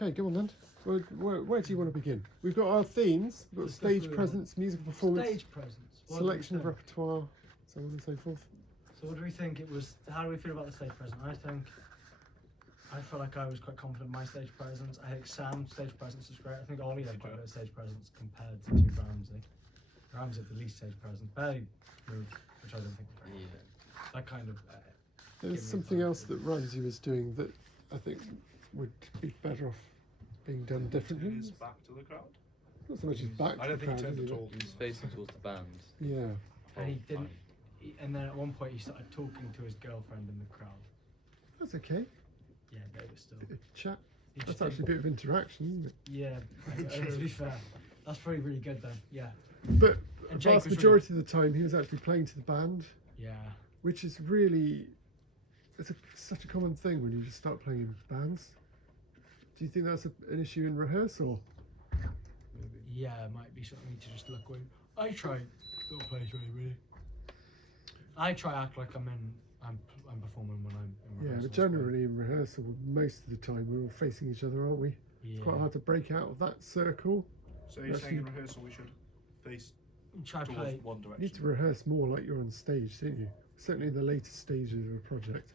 Okay, go on then. Where do you want to begin? We've got our themes. We've got Let's stage go through presence, musical performance, Stage presence. What do we selection of think? repertoire, so on and so forth. So what do we think it was? How do we feel about the stage presence? I felt like I was quite confident in my stage presence. I think Sam's stage presence was great. I think Ollie had quite a bit of stage presence compared to Ramsey. Ramsey had the least stage presence. Barely moved, which I don't think was very good. That kind of. There's Give me something a else that Ramsey was doing that I think would be better off being done differently. His back to the crowd. Not so much his back. I don't to think the he crowd, turned is at it? all. He was facing towards the band. Yeah. And he Oh, didn't. fine. And then at one point he started talking to his girlfriend in the crowd. That's okay. Yeah, but it was still. Bit of chat. he That's just actually a bit of interaction, isn't it? Yeah, to be fair, that's probably really good then. Yeah. But And the Jake vast was majority of the time he was actually playing to the band, Yeah. which is really such a common thing when you just start playing in bands. Do you think that's an issue in rehearsal? Yeah, it might be something to just look with. I try not play to really. I try act like I'm performing when I'm in Yeah, rehearsal. but generally in rehearsal, most of the time we're all facing each other, aren't we? Yeah. It's quite hard to break out of that circle. So you're saying in rehearsal we should face Try towards play. one You direction? need to rehearse more like you're on stage, don't you? Certainly in the later stages of a project.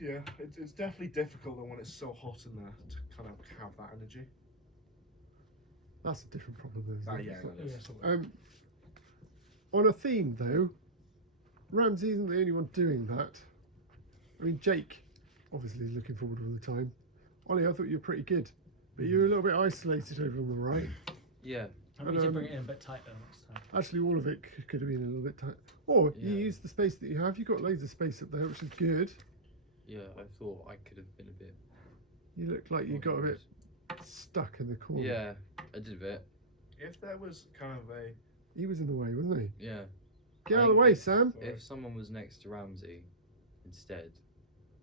Yeah, it's definitely difficult though when it's so hot in there to kind of have that energy. That's a different problem, though, isn't it? Yeah, It's not- that Yeah, is. so On a theme, though, Ramsey isn't the only one doing that. I mean, Jake obviously is looking forward all the time. Ollie, I thought you were pretty good, but you were a little bit isolated over on the right. Yeah. we need to bring it in a bit tighter next time. Actually, all of it could have been a little bit tight. Or you Yeah. use the space that you have. You've got loads of space up there, which is good. Yeah, I thought I could have been a bit. You look like you got a bit stuck in the corner. Yeah, I did a bit. If there was kind of a He was in the way, wasn't he? Yeah. Get I out of the think way, Sam. If someone was next to Ramsey instead,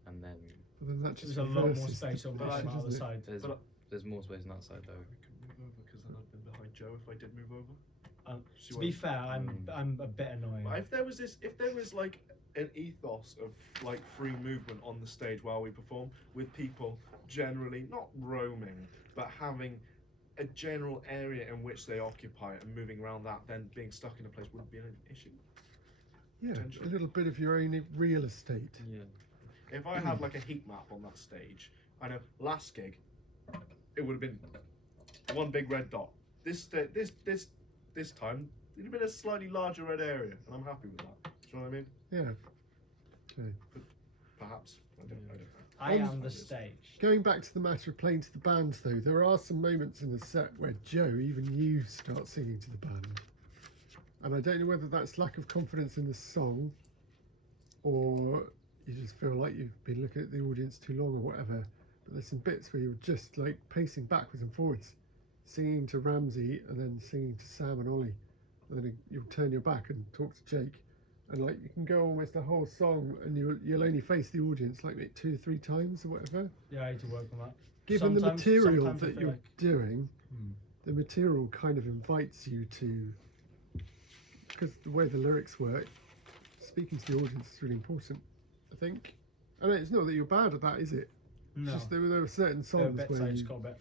and then But then that There just was a lot more reverses space the on but the I- position, other doesn't it? side. But there's more space on that side though. I could move over because then I've been behind Joe if I did move over. See To what be I- fair, I'm a bit annoying. But if there was like an ethos of like free movement on the stage while we perform, with people generally not roaming but having a general area in which they occupy and moving around that, then being stuck in a place wouldn't be an issue. Yeah, a Potentially. little bit of your own real estate. Yeah. If I had like a heat map on that stage, I know last gig, it would have been one big red dot. This time, it'd have been a slightly larger red area, and I'm happy with that. Do you know what I mean? Yeah. Okay. Perhaps. I don't know. I On- am the stage. Going back to the matter of playing to the bands, though, there are some moments in the set where Joe, even you, start singing to the band. And I don't know whether that's lack of confidence in the song or you just feel like you've been looking at the audience too long or whatever. But there's some bits where you're just like pacing backwards and forwards, singing to Ramsey and then singing to Sam and Ollie. And then you'll turn your back and talk to Jake. And like you can go almost a whole song and you'll only face the audience like 2 or 3 times or whatever. Yeah, I need to work on that. Given the Sometimes- material sometimes I that feel you're like- doing, Hmm. the material kind of invites you to, because the way the lyrics work, speaking to the audience is really important, I think. And it's not that you're bad at that, is it? It's No. just there were certain There were songs bits where I you, just got a bit.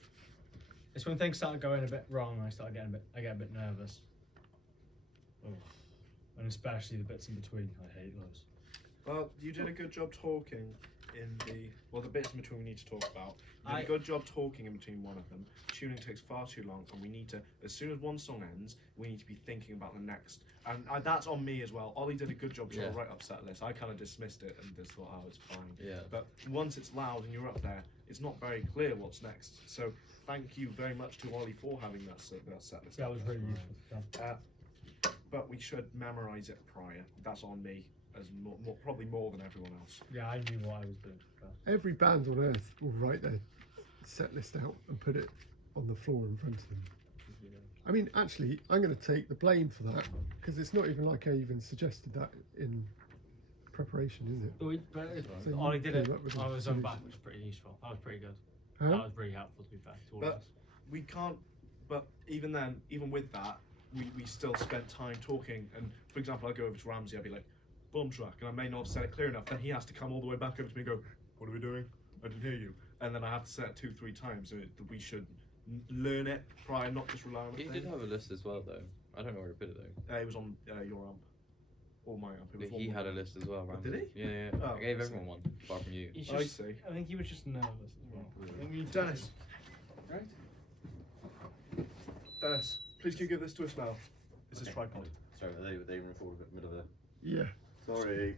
It's when things started going a bit wrong. I get a bit nervous. Ugh. And especially the bits in between. I hate those. Well, you did a good job talking in the bits in between we need to talk about. You did I- a good job talking in between one of them. Tuning takes far too long, and we need to, as soon as one song ends, we need to be thinking about the next. And that's on me as well. Ollie did a good job trying to write up set list. I kind of dismissed it and just thought, oh, it's fine. Yeah. But once it's loud and you're up there, it's not very clear what's next. So thank you very much to Ollie for having that set list. That was really useful. Yeah. But we should memorize it prior. That's on me, as probably more than everyone else. Yeah, I knew what I was doing. every band on earth will write their set list out and put it on the floor in front of them. I mean, actually, I'm going to take the blame for that because it's not even like I even suggested that in preparation, is it? But So you Ollie did it came up with a on his own solution. back, which was pretty useful. That was pretty good. Huh? That was really helpful, to be fair. To all of But us. we can't. But even then, even with that, we still spent time talking. And for example, I go over to Ramsey, I'd be like, "Bum track," and I may not have said it clear enough. Then he has to come all the way back over to me and go, "What are we doing?" I didn't hear you. And then I have to say it 2-3 times. So that we should learn it prior, not just rely on it. He did have a list as well, though. I don't know where to put it though. It was on your amp. Or my amp. It was But he one had a amp. list as well. Oh, Ramsey. did he? Yeah. Oh, I gave I see. everyone one, apart from you. He's I just, see. I think he was just nervous as well. I think we- Dennis. Right? Dennis, please can you give this to us now? This is Okay. tripod. Sorry, they even recorded it in the middle of Yeah. the. Sorry.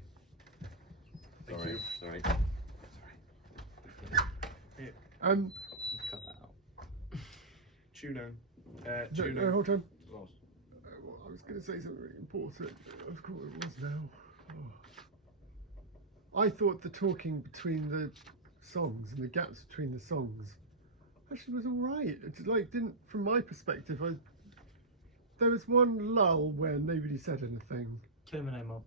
Thank Sorry. you. Sorry. Cut that out. Tuno. No, Tuno. hold on. Oh, Well, I was going to say something really important. Of course, it was now. Oh. I thought the talking between the songs and the gaps between the songs actually was all right. It like didn't, from my perspective, there was one lull where nobody said anything. Kill him in name of.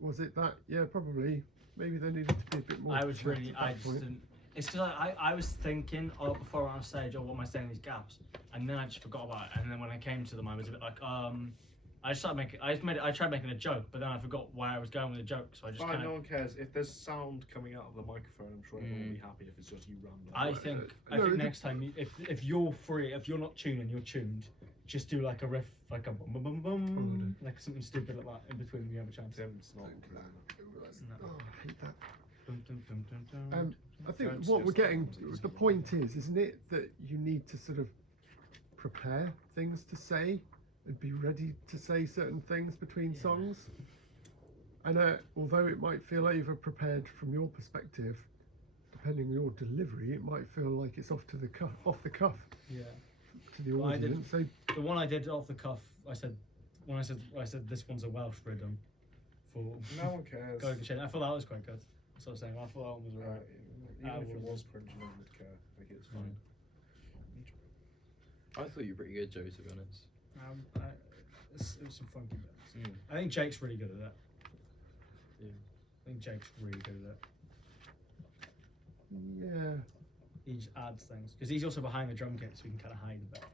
Was it that? Yeah, probably. Maybe there needed to be a bit more. I was chat really, at I that just point. didn't. It's because I was thinking before on stage, what am I saying in these gaps? And then I just forgot about it. And then when I came to them, I was a bit like, I just started making, I tried making a joke, but then I forgot where I was going with the joke, so I just fine, kind no of. one cares. If there's sound coming out of the microphone, I'm sure everyone will be happy if it's just you rambling. I No, think it- next time, if you're free, if you're not tuning, you're tuned. Just do like a riff, like a bum bum bum bum, like something stupid like that in between. You have a chance. Tim's not. Oh, I hate that. Dum, dum, dum, dum, dum. I think Don't what we're suggest getting, that Ramsey's the not point is, isn't it, that you need to sort of prepare things to say and be ready to say certain things between Yeah. songs. And although it might feel over prepared from your perspective, depending on your delivery, it might feel like it's off the cuff Yeah. to the Well, I did- audience. So The one I did off the cuff, I said this one's a Welsh rhythm for No one cares. Go Shane. I thought that was quite good. That's what I was saying. I thought that one was alright. Even if it was cringe, no one would care. Like it's fine. I thought you were pretty good, Joe, to be honest. It was some funky bits. Mm. I think Jake's really good at it. Yeah. I think Jake's really good at it. yeah, He just adds things because he's also behind the drum kit, so he can kind of hide a bit.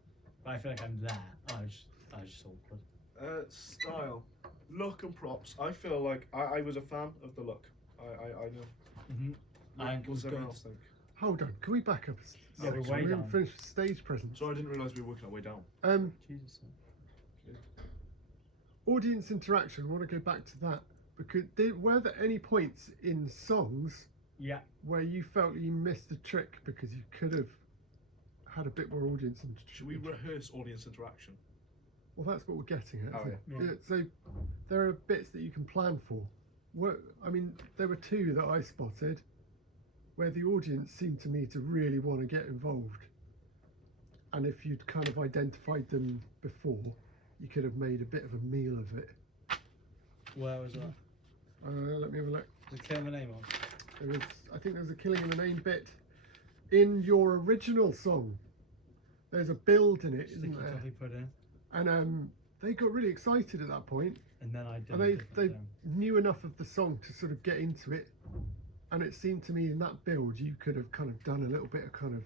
But I feel like I'm there. I was just awkward. Style, look, and props. I feel like I was a fan of the look. I know. Mm-hmm. I think it What was does everyone good. else think? hold on. Can we back up? Yeah, we're we way haven't down. finished the stage presence. So I didn't realise we were working our way down. Jesus. Audience interaction. I want to go back to that because were there any points in songs Yeah. where you felt you missed the trick because you could have had a bit more audience interaction? Should we rehearse audience interaction? Well, that's what we're getting at. Oh, isn't it? yeah. Yeah. So there are bits that you can plan for. I mean, there were two that I spotted where the audience seemed to me to really want to get involved. And if you'd kind of identified them before, you could have made a bit of a meal of it. Where was that? Let me have a look. The Kill the name on. I think there was a killing in the name bit in your original song. There's a build in it, Sticky isn't there? toffee pudding. And they got really excited at that point, And then I did. and they knew enough of the song to sort of get into it. And it seemed to me in that build you could have kind of done a little bit of kind of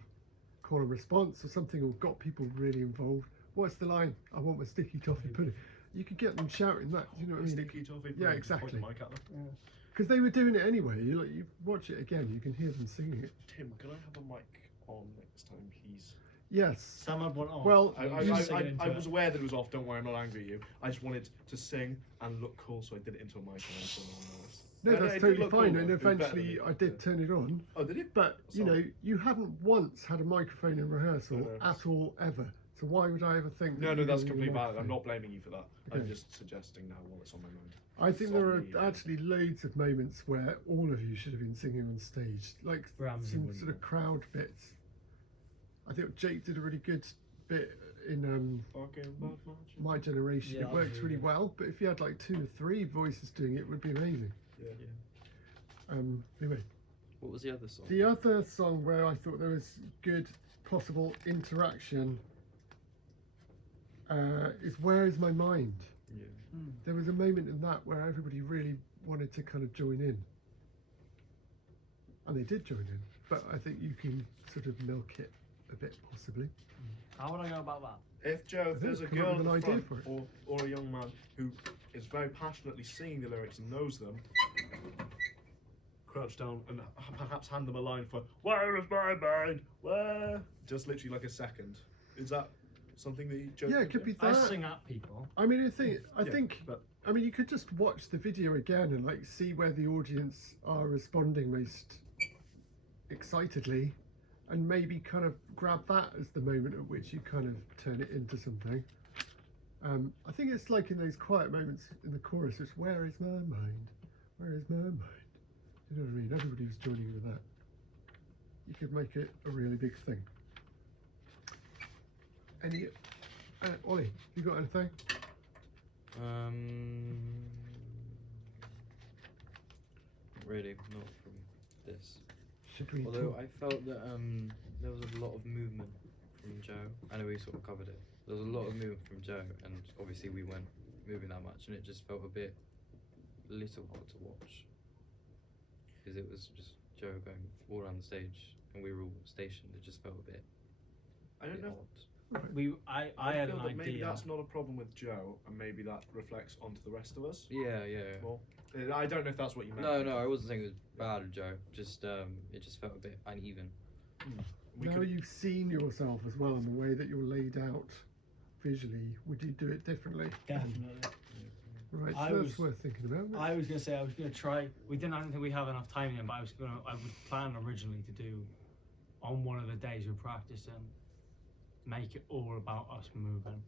call and response or something, or got people really involved. What's the line? I want my sticky toffee pudding. You could get them shouting that. You know what I mean? Sticky toffee. Yeah, pudding, exactly. point the mic at them. Because they were doing it anyway. You watch it again, you can hear them singing it. Tim, can I have a mic on next time, please? Yes. Sam had one off. Well, I You sing it into it. was aware that it was off. Don't worry, I'm not angry at you. I just wanted to sing and look cool, so I did it into a mic. So no one noticed. No, No, that's it did totally look cool, fine. though. And It was better eventually than I it- did turn it on. Oh, did it? But, you know, you hadn't once had a microphone in rehearsal No, no. at all, ever. So why would I ever think No, that no, you that's need a completely valid. I'm microphone? not blaming you for that. I'm Okay. just suggesting now while it's on my mind. I think It's there on are me, actually loads of moments where all of you should have been singing on stage, like Ramsey some wouldn't sort of have. crowd bits. I think Jake did a really good bit in My Generation. Yeah, It that was worked really really good. well, but if you had like 2 or 3 voices doing it, it would be amazing. Yeah. Anyway, What was the other song? the other song where I thought there was good possible interaction is Where Is My Mind? Yeah. There was a moment in that where everybody really wanted to kind of join in. And they did join in. But I think you can sort of milk it a bit, possibly. How would I go about that? If Joe, if there's a come up girl with in an the idea front, for it. or a young man who is very passionately singing the lyrics and knows them, crouch down and perhaps hand them a line for "Where is my mind? Where?" Just literally like a second. Is that something that you Joe Yeah, could it could do? be I that. sing at people. I mean, I Yeah, think, but I mean, you could just watch the video again and like see where the audience are responding most excitedly, and maybe kind of grab that as the moment at which you kind of turn it into something. I think it's like in those quiet moments in the chorus, it's "Where is my mind? Where is my mind?" You know what I mean? Everybody was joining in with that. You could make it a really big thing. Any, Ollie, you got anything? Not really, not from this. Should we? Although talk- I felt that there was a lot of movement from Joe. I know we sort of covered it. There was a lot of movement from Joe, and obviously we weren't moving that much, and it just felt a little hard to watch because it was just Joe going all around the stage, and we were all stationed. It just felt a bit. I don't know. Odd. I had feel an that maybe idea. that's not a problem with Joe, and maybe that reflects onto the rest of us. Yeah, yeah. Well, I don't know if that's what you meant. No, I wasn't saying it was bad, Joe. Just it just felt a bit uneven. We Now could, you've seen yourself as well in the way that you're laid out visually, would you do it differently? Definitely. Right, I so that's was- worth thinking about. I was gonna say I was gonna try. I don't think we have enough time in, but I was planning originally to do on one of the days we're practicing, make it all about us moving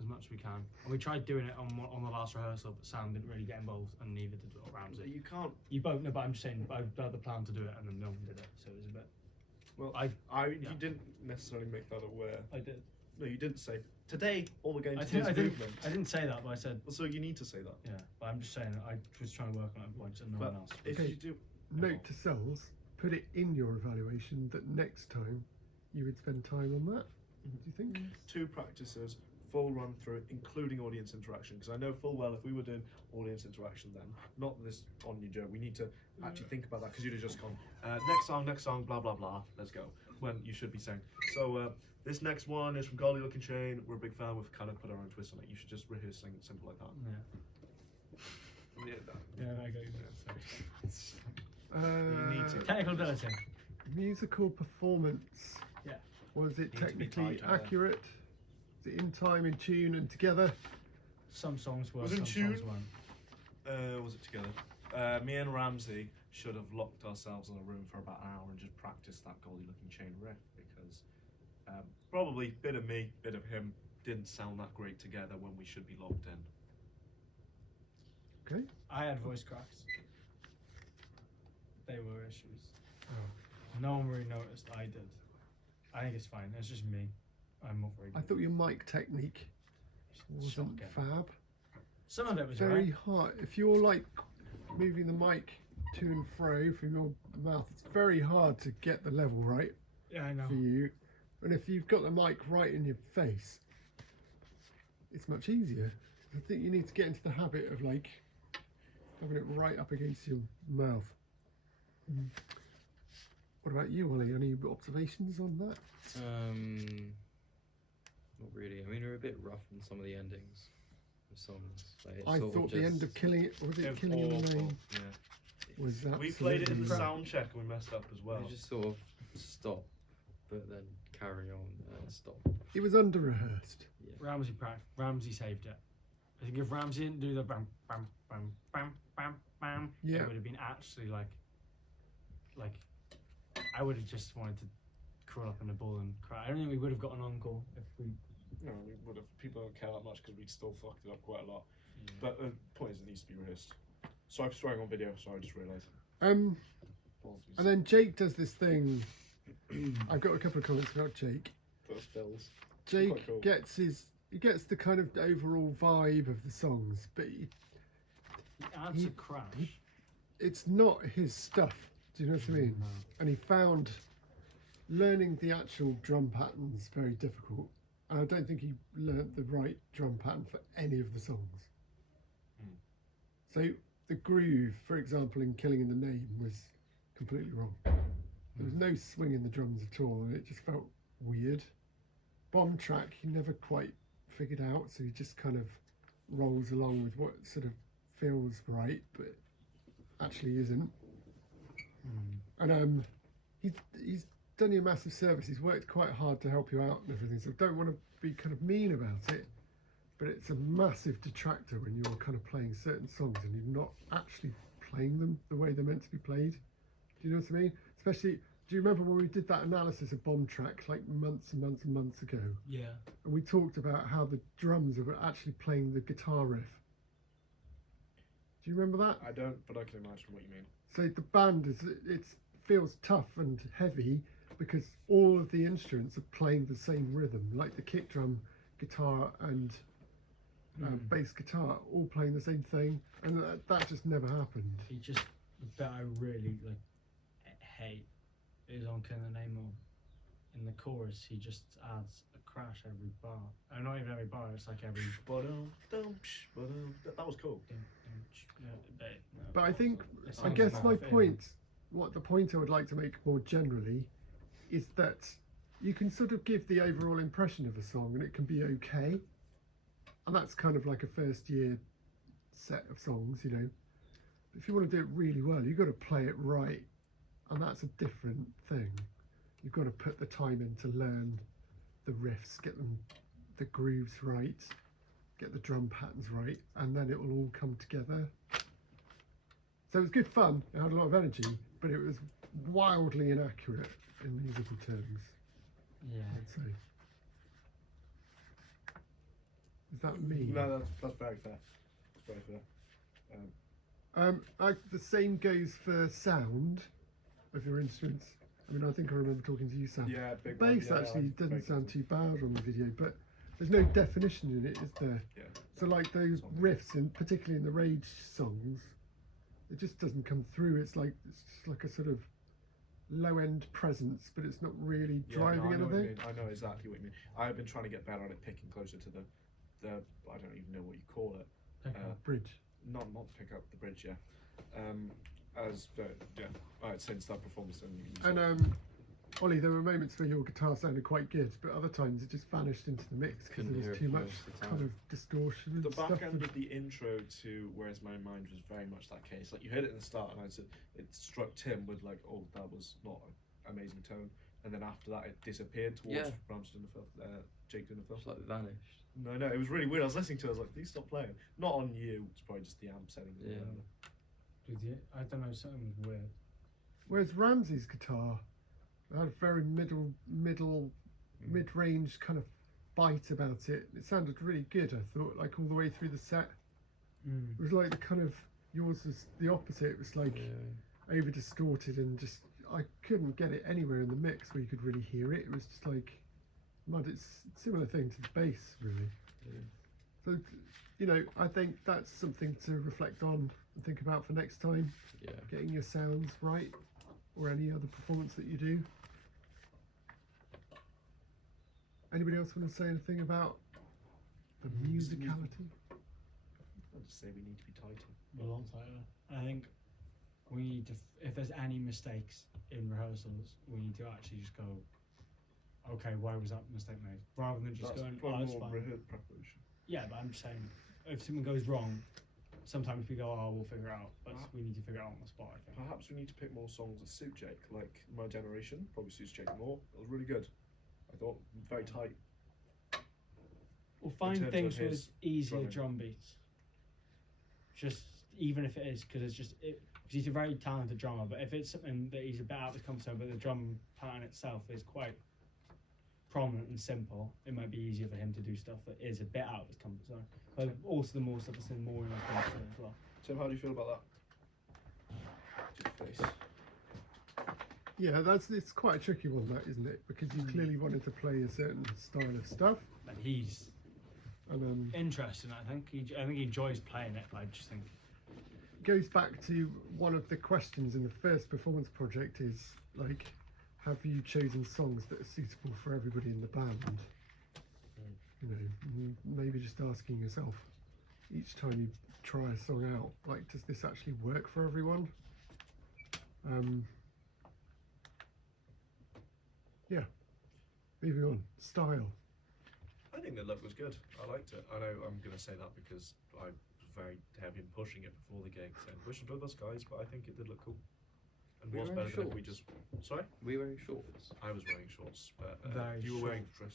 as much as we can. And we tried doing it on the last rehearsal, but Sam didn't really get involved, and neither did Ramsey. you can't. You both know, but I'm just saying I had the plan to do it, and then no one did it, so it was a bit. Well, Yeah. you didn't necessarily make that aware. I did. No, you didn't say today. All we're going I to do is didn't. movement. I didn't say that, but I said Well, so you need to say that. yeah. But I'm just saying I was trying to work on it once, and no But one else. if Okay. you do, Note to selves, put it in your evaluation that next time you would spend time on that. Do you think? 2 practices, full run through, including audience interaction, because I know full well if we were doing audience interaction then, not this on you, Joe, we need to actually think about that, because you'd have just gone, next song, blah, blah, blah, let's go, when you should be saying, so this next one is from Golly Looking Chain, we're a big fan, we've kind of put our own twist on it, you should just rehearse something simple like that. Yeah. Yeah, Yeah, I got you. You need to. Technical ability. Musical performance. Yeah. Was it Need to be technically tighter. accurate? Was it in time, in tune, and together? Some songs were, Was it some in tune? songs weren't. Was it together? Me and Ramsey should have locked ourselves in a room for about an hour and just practiced that Goldy Looking Chain riff, because probably bit of me, bit of him, didn't sound that great together when we should be locked in. Okay. I had voice cracks. They were issues. Oh. No one really noticed. I did. I think it's fine. It's just me. I'm not very good. I thought your mic technique wasn't Shocking. fab. Some of it was Very right. hard. If you're like moving the mic to and fro from your mouth, it's very hard to get the level right Yeah, I know. for you. And if you've got the mic right in your face, it's much easier. I think you need to get into the habit of like having it right up against your mouth. What about you, Ollie? Any observations on that? Not really. I mean, we're a bit rough in some of the endings of songs. Like, it's I sort of thought the end of just- Killing It, was it It was Killing in the awful, Name? yeah. Was absolutely We played it in the Right. sound check and we messed up as well. They just sort of stop, but then carry on and stop. It was under rehearsed. Ramsey saved it. I think if Ramsey didn't do the bam bam bam bam bam bam, Yeah. it would have been actually like I would have just wanted to curl up in a ball and cry. I don't think we would have got an encore if we. No, we would have. People don't care that much because we'd still fucked it up quite a lot. But the point is, it needs to be rehearsed. So I'm throwing on video, so I just realised. And Apologies. then Jake does this thing. I've got a couple of comments about Jake. Those fills. Jake Quite cool. he gets the kind of overall vibe of the songs, but It adds He- a crash. it's not his stuff. Do you know what I mean? No. And he found learning the actual drum patterns very difficult. And I don't think he learnt the right drum pattern for any of the songs. So the groove, for example, in Killing in the Name was completely wrong. There was no swing in the drums at all, and it just felt weird. Bomb track, he never quite figured out, so he just kind of rolls along with what sort of feels right, but actually isn't. And he's done you a massive service. He's worked quite hard to help you out and everything. So don't want to be kind of mean about it, but it's a massive detractor when you're kind of playing certain songs and you're not actually playing them the way they're meant to be played. Do you know what I mean? Especially, do you remember when we did that analysis of Bomb Track like months and months and months ago? Yeah. And we talked about how the drums are actually playing the guitar riff. Do you remember that? I don't, but I can imagine what you mean. So the band it feels tough and heavy because all of the instruments are playing the same rhythm, like the kick drum, guitar, and bass guitar, all playing the same thing, and that just never happened. He just, the bit I really hate is on Killing the Name of. In the chorus, he just adds a crash every bar. Not even every bar, it's like every. That was cool. But I think, It I sounds guess bad my thing. point, what the point I would like to make more generally, is that you can sort of give the overall impression of a song and it can be okay. And that's kind of like a first year set of songs, you know. But if you want to do it really well, you've got to play it right. And that's a different thing. You've got to put the time in to learn the riffs, get the grooves right, get the drum patterns right, and then it will all come together. So it was good fun, it had a lot of energy, but it was wildly inaccurate in musical terms, Yeah. I'd say. Is that me? No, that's very fair. That's very fair. The same goes for sound of your instruments. I mean, I think I remember talking to you, Sam. Yeah, big one. Bass Yeah, actually I'm doesn't very sound good. too bad on the video, but there's no definition in it, is there? Yeah. So like those riffs, and particularly in the Rage songs, it just doesn't come through. It's just like a sort of low-end presence, but it's not really Yeah, driving no, I know what you anything. mean. I know exactly what you mean. I've been trying to get better at it, picking closer to the I don't even know what you call it. Bridge. Not pick up the bridge, yeah. Since that performance, and you And Ollie, there were moments where your guitar sounded quite good, but other times it just vanished into the mix because Couldn't there hear was it too for much most of the kind time. of distortion and the stuff. back end of the intro to Where's My Mind was very much that case. Like you heard it in the start, and it struck Tim with like, oh, that was not an amazing tone, and then after that it disappeared towards Yeah. Ramsden and Phil, Jake doing the film. It's like vanished. No, it was really weird. I was listening to it, I was like, please stop playing. Not on you, it's probably just the amp settings. Or Yeah. whatever. Did you? I don't know, something was weird. Whereas Ramsey's guitar had a very mid-range kind of bite about it. It sounded really good, I thought, like all the way through the set. It was like the kind of, yours was the opposite. It was like over distorted and just, I couldn't get it anywhere in the mix where you could really hear it. It was just like, mud. It's a similar thing to the bass, really. So, you know, I think that's something to reflect on and think about for next time, Yeah. getting your sounds right, or any other performance that you do. Anybody else want to say anything about the musicality? I'll just say we need to be tighter. A long title. I think we need to, if there's any mistakes in rehearsals, we need to actually just go, okay, why was that mistake made? Rather than just That's going, probably it's more fine. preparation. Yeah, but I'm just saying, if something goes wrong, sometimes we go, oh, we'll figure it out. But we need to figure it out on the spot, I think. Perhaps we need to pick more songs that suit Jake, like My Generation probably suits Jake more. It was really good. I thought very tight. We'll terms find of things with his easier drumming. drum beats. Just, even if it is, because it's just, because he's a very talented drummer, but if it's something that he's a bit out of his comfort zone, but the drum pattern itself is quite prominent and simple, it might be easier for him to do stuff that is a bit out of his comfort zone. But also the more stuff that's in more in his comfort zone as well. Tim, how do you feel about that? To your face. Yeah, it's quite a tricky one, that, isn't it? Because you clearly wanted to play a certain style of stuff, And he's and interesting, I think. I think he enjoys playing it, but I just think it goes back to one of the questions in the first performance project is like, have you chosen songs that are suitable for everybody in the band? You know, maybe just asking yourself each time you try a song out, like, does this actually work for everyone? Yeah. Moving on. Style. I think the look was good. I liked it. I know I'm going to say that because I was very heavy in pushing it before the gig, saying wish it with us guys, but I think it did look cool. and Were you was wearing better than if we shorts? just. Sorry, Were you wearing shorts? I was wearing shorts, but Very you were wearing short.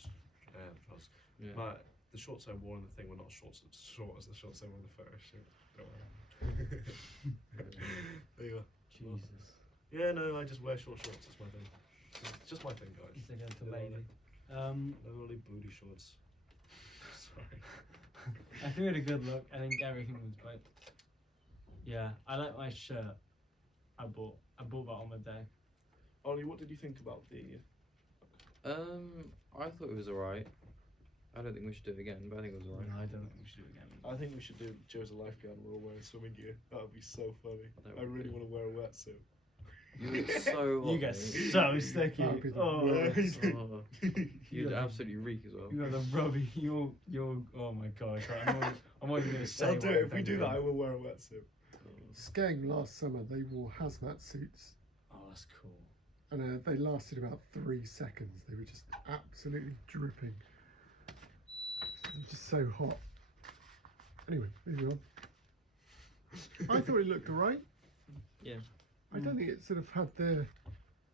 trousers. Yeah. But the shorts I wore in the thing were not shorts as short as the shorts I wore in the photo shoot. Don't worry. There you go. Jesus. Yeah, no, I just wear short shorts. It's my thing. It's just my thing, guys. He's thinking of the Yeah, lady. No only booty shorts. Sorry. I think we had a good look. I think everything was great. Yeah, I like my shirt. I bought that on the day. Ollie, what did you think about the? I thought it was alright. I don't think we should do it again, but I think it was alright. No, I don't think we should do it again. I think we should do Joe's a lifeguard and we're all wearing swimming gear. That would be so funny. That I would really be. want to wear a wetsuit. You look so hot. You get mate. so sticky. That'd be the Oh, worst. Oh, you'd absolutely reek as well. you got the rubby. You're. Oh my gosh! Right, I'm not even gonna say. I'll do what it. I'm If we do thinking. that, I will wear a wetsuit. Skiing last summer, they wore hazmat suits, Oh, that's cool. and they lasted about 3 seconds. They were just absolutely dripping. They were just so hot. Anyway, moving on. I thought it looked alright. Yeah. I don't think it sort of had the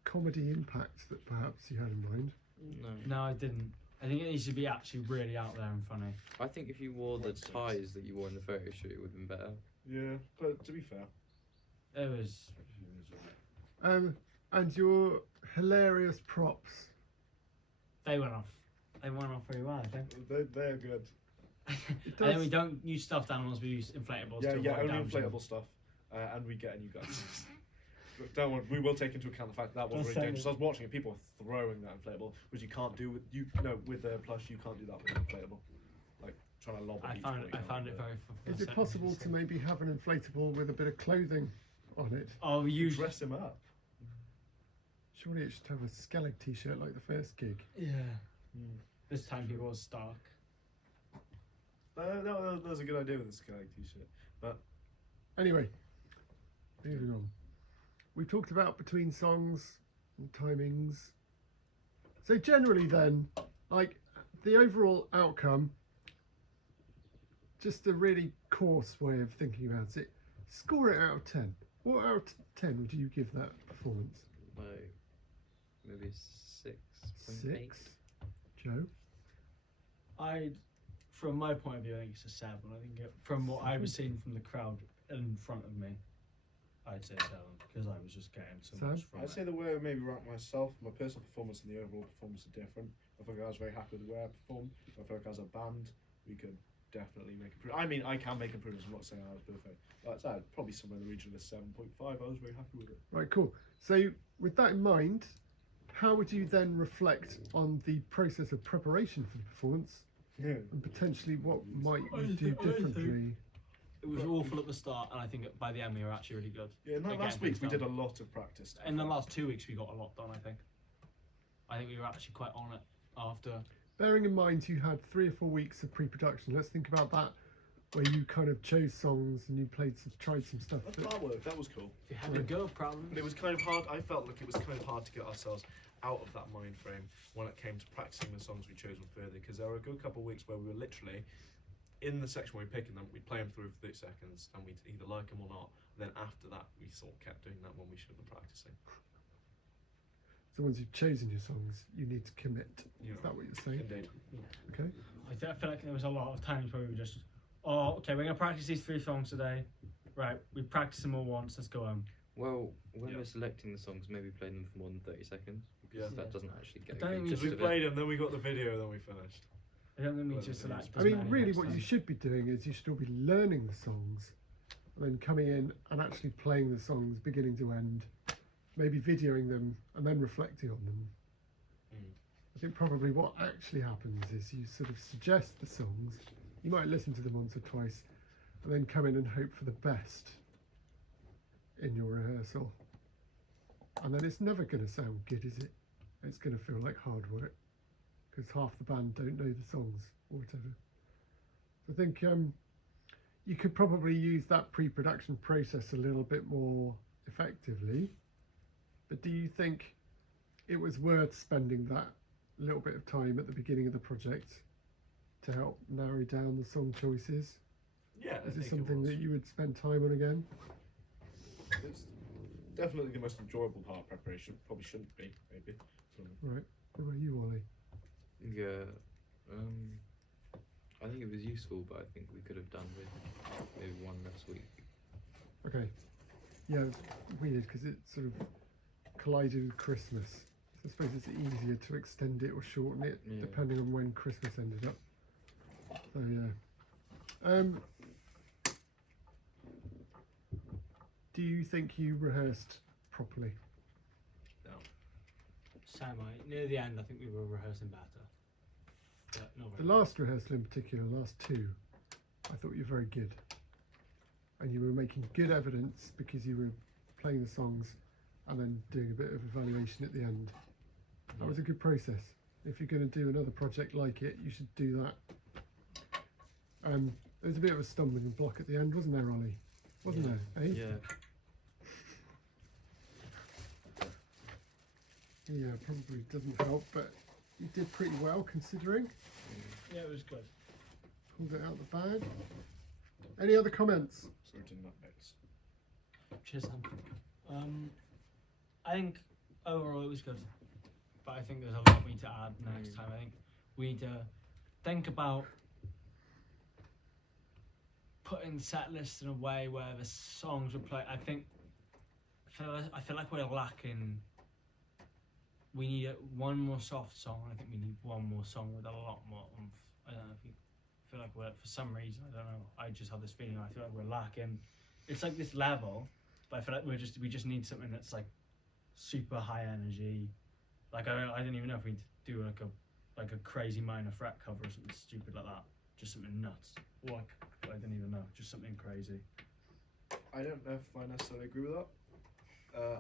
comedy impact that perhaps you had in mind. No. No, I didn't. I think it needs to be actually really out there and funny. I think if you wore the Wetsuits. ties that you wore in the photo shoot, it would have been better. Yeah, but to be fair, It was. And your hilarious props. They went off. They went off very well. I think. they're good. And then does- we don't use stuffed animals. We use inflatables. Yeah, to yeah, avoid only damaging them. inflatable stuff, and we get a new gun. But don't worry, we will take into account the fact that was Just really dangerous. I saying. was watching it, people were throwing that inflatable, which you can't do with with the plush. You can't do that with an inflatable. Like trying to lob a I beach found ball, it. you I can't found do it that. very. Is it possible to maybe have an inflatable with a bit of clothing on it? Oh, we You usually. dress him up. Surely it should have a Skellig t-shirt like the first gig. Yeah. This time he was Stark. That was a good idea with the Sky t-shirt. Anyway, moving on. We talked about between songs and timings. So generally then, like the overall outcome, just a really coarse way of thinking about it, score it out of 10. What out of 10 would you give that performance? Like, maybe 6.8. 6? Joe? From my point of view, I think it's a 7. I think from what I was seeing from the crowd in front of me, I'd say 7 because I was just getting so Sam? much from I'd it. say the way I maybe rank myself, my personal performance and the overall performance are different. I think I was very happy with the way I performed. I feel like as a band, we could definitely make improvements. I mean, I can make improvements. I'm not saying I was perfect. But I'd probably somewhere in the region of 7.5. I was very happy with it. Right, cool. So with that in mind, how would you then reflect on the process of preparation for the performance Yeah. and potentially what might I you do think- I think- differently? It was awful at the start, and I think by the end we were actually really good. Yeah, no, Again, last week things we did a done. lot of practice. In the last 2 weeks, we got a lot done. I think we were actually quite on it after. Bearing in mind you had 3 or 4 weeks of pre-production, let's think about that, where you kind of chose songs and you tried some stuff. That worked. That was cool. If you had a girl problem, But it was kind of hard. I felt like it was kind of hard to get ourselves out of that mind frame when it came to practicing the songs we chose further. Because there were a good couple of weeks where we were literally in the section where we were picking them, we'd play them through for 30 seconds and we'd either like them or not. Then after that, we sort of kept doing that when we should have been practicing. So once you've chosen your songs, you need to commit. Yeah. Is that what you're saying? Indeed. Okay. I feel like there was a lot of times where we were just, oh, okay, we're gonna practice these 3 songs today. Right, we practiced them all once. Let's go home. Well, when Yeah. we're selecting the songs, maybe play them for more than 30 seconds. Because Yeah. that doesn't actually get I a don't good think we gist Because we of it. played them, then we got the video, then we finished. I don't think we Well, just it is. select. I as mean, many really next what you time. should be doing is you should all be learning the songs and then coming in and actually playing the songs beginning to end, maybe videoing them and then reflecting on them. Mm. I think probably what actually happens is you sort of suggest the songs, you might listen to them once or twice, and then come in and hope for the best in your rehearsal. And then it's never going to sound good, is it? It's going to feel like hard work because half the band don't know the songs or whatever. So I think you could probably use that pre-production process a little bit more effectively. But do you think it was worth spending that little bit of time at the beginning of the project to help narrow down the song choices? Yeah. Is it something that you would spend time on again? definitely the most enjoyable part of preparation. Probably shouldn't be, maybe. Right. What about you, Ollie? Yeah. I think it was useful, but I think we could have done with maybe one less week. Okay. Yeah, it's weird because it sort of collided with Christmas. So I suppose it's easier to extend it or shorten it Yeah. depending on when Christmas ended up. So yeah. Do you think you rehearsed properly? Near the end, I think we were rehearsing better. But not The very last rehearsal in particular, last two, I thought you were very good. And you were making good evidence because you were playing the songs and then doing a bit of evaluation at the end. That was a good process. If you're going to do another project like it, you should do that. There was a bit of a stumbling block at the end, wasn't there, Ollie? Wasn't there? Eh? Yeah. Yeah, probably doesn't help, but you did pretty well considering. Yeah, it was good. Pulled it out of the bag. Any other comments? Certain nutmegs. Cheers, Sam. I think overall it was good, but I think there's a lot we need to add next time. I think we need to think about putting set lists in a way where the songs would play. I feel like we're lacking. We need one more soft song. I think we need one more song with a lot more oomph. I don't know if you feel like we're, for some reason, I don't know. I just have this feeling. I feel like we're lacking. It's like this level, but I feel like we just need something that's like super high energy. Like I don't even know if we need to do like a crazy minor fret cover or something stupid like that. Just something nuts. Or like I don't even know. Just something crazy. I don't know if I necessarily agree with that.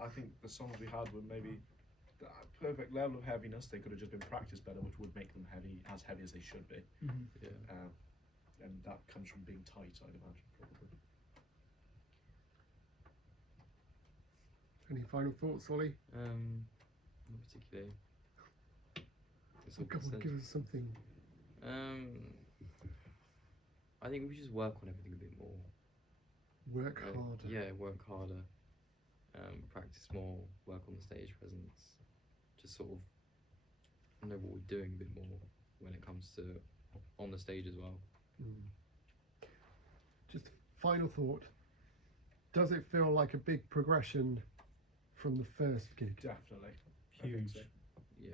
I think the songs we had were maybe the perfect level of heaviness. They could have just been practiced better, which would make them heavy as they should be. Yeah. And that comes from being tight, I'd imagine, probably. Any final thoughts, Ollie? Not particularly. It's all Come on, said. give us something. I think we should just work on everything a bit more. Work harder. Yeah, work harder. Practice more. Work on the stage presence. Just sort of know what we're doing a bit more when it comes to on the stage as well. Just final thought. Does it feel like a big progression from the first gig? Definitely. I think Huge. so. Yeah.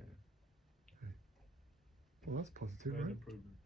Well, that's positive, Great right? improvement.